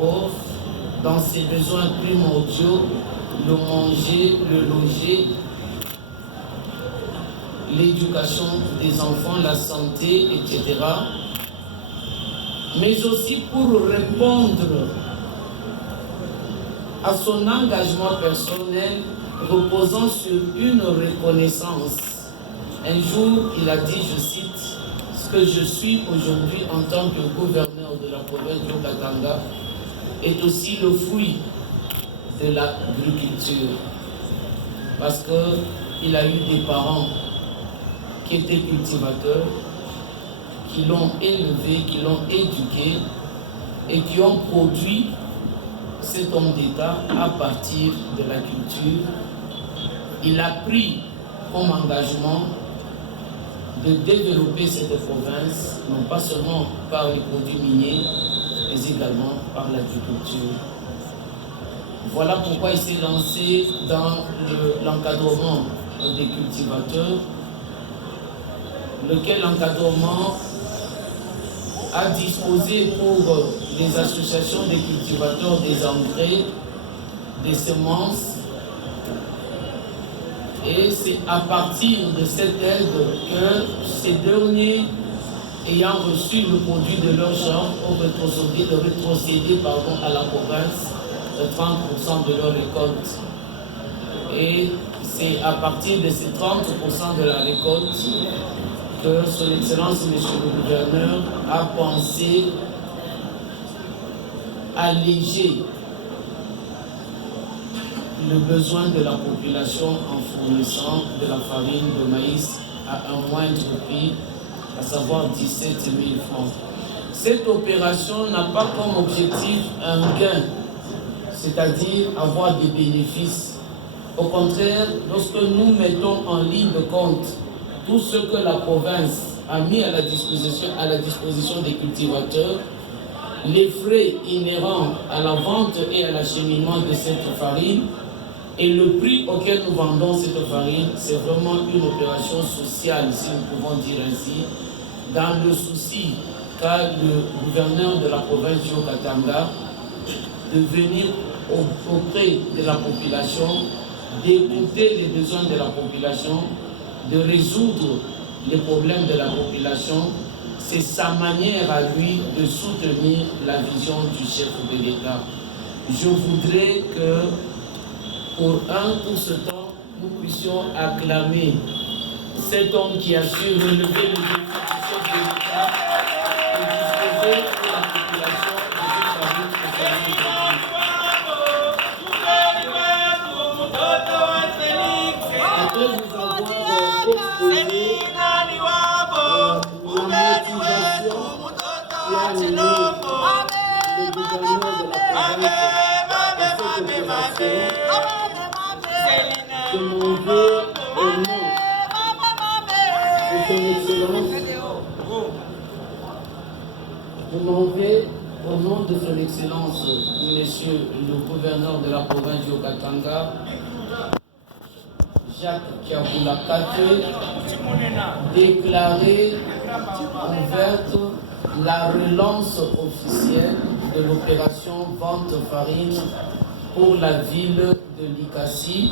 d'abord dans ses besoins primordiaux, le manger, le loger, l'éducation des enfants, la santé, etc. Mais aussi pour répondre à son engagement personnel reposant sur une reconnaissance. Un jour, il a dit, je cite, « Ce que je suis aujourd'hui en tant que gouverneur de la province du Katanga est aussi le fruit de l'agriculture. » Parce qu'il a eu des parents qui étaient cultivateurs, qui l'ont élevé, qui l'ont éduqué et qui ont produit cet homme d'État à partir de la culture. Il a pris comme engagement de développer cette province, non pas seulement par les produits miniers, mais également par l'agriculture. Voilà pourquoi il s'est lancé dans l'encadrement des cultivateurs, lequel encadrement a disposé pour les associations des cultivateurs des engrais, des semences. Et c'est à partir de cette aide que ces derniers, ayant reçu le produit de leur champ, ont rétrocédé à la province de 30% de leur récolte. Et c'est à partir de ces 30% de la récolte que Son Excellence, Monsieur le Gouverneur, a pensé alléger le besoin de la population en fournissant de la farine de maïs à un moindre prix, à savoir 17 000 francs. Cette opération n'a pas comme objectif un gain, c'est-à-dire avoir des bénéfices. Au contraire, lorsque nous mettons en ligne de compte tout ce que la province a mis à la disposition des cultivateurs, les frais inhérents à la vente et à l'acheminement de cette farine et le prix auquel nous vendons cette farine, c'est vraiment une opération sociale, si nous pouvons dire ainsi, dans le souci qu'a le gouverneur de la province du Haut-Katanga de venir auprès de la population, d'écouter les besoins de la population, de résoudre les problèmes de la population. C'est sa manière à lui de soutenir la vision du chef de l'État. Je voudrais que pour ce temps, nous puissions acclamer cet homme qui a su relever le défi du chef de l'État et disposer pour la population de cette famille après vous avoir exposé au nom de son Excellence, Monsieur le gouverneur de la province du Haut-Katanga, Jacques Kiaboulakate, déclarer ouverte la relance officielle de l'opération Vente Farine pour la ville de Likasi